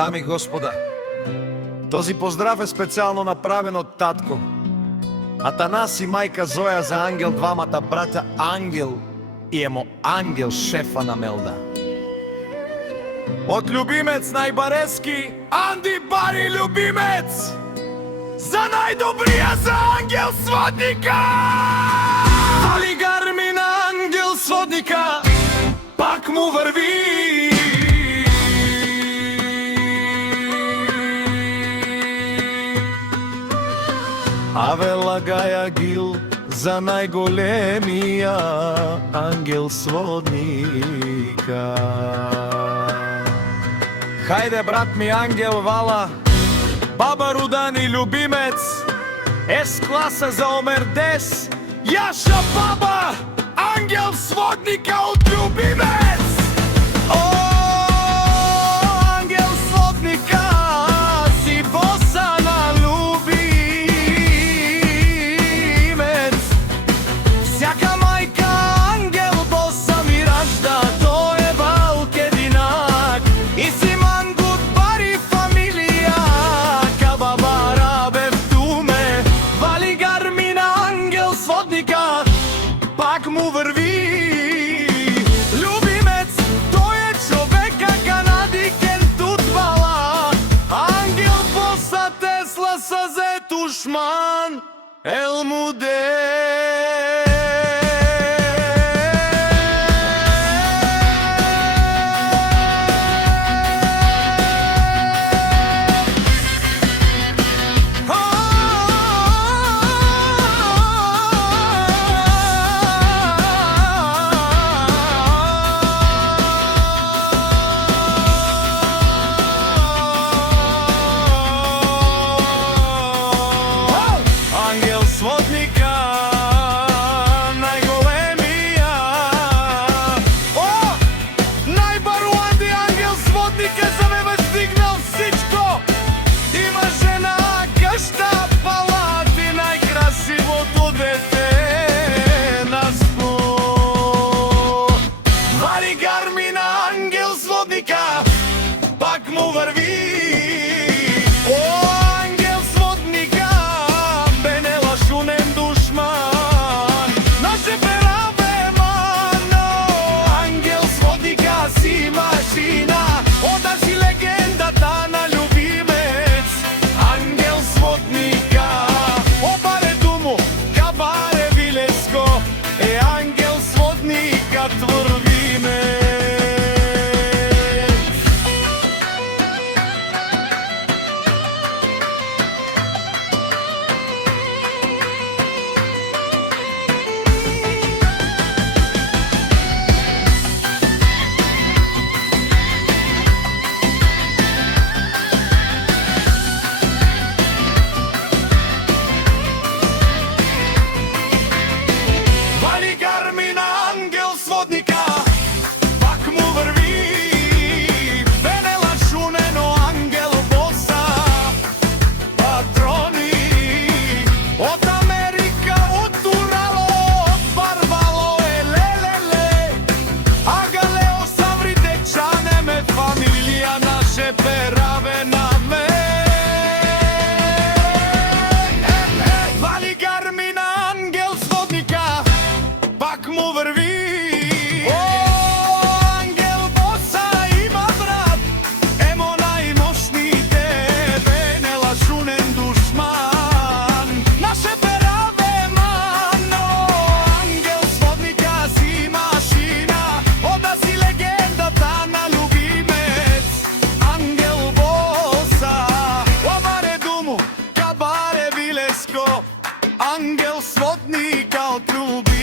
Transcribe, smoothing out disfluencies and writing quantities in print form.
Дами и господа, този поздрав е специјално направен од татко Атанас и мајка Зоја за Ангел, двамата браќа Ангел и Емо Ангел, шефа на Мелда. Од љубимец најбарески Анди Бари љубимец, за најдобрија за Ангел сводника! Али Гармин Ангел сводника пак му врви. Аве лагаја гил за најголемија Ангел сводника. Хајде брат ми Ангел вала, баба Рудани љубимец, С-класа за Омердес, Јаша баба, Ангел сводника од љубимец. О, Ангел сводника, си боса на љубимец. Сјака мајка Ангел боса ми ражда, тој е балкединак. И си мангут бари фамилија, ка баба рабев туме. Вали Гармин Ангел сводника пак му врви. Љубимец, тој е човека канадикен тутбала. Ангел боса Тесла сазе тушман Елмуде. Ангел сводника, најголемија. О, најбарувани Ангел сводника, за ме стигнал всичко. Има жена кашта палати, најкрасивото дете на спот. Вали Гармин Ангел сводника пак му врви. Ангел сводника од љубимец.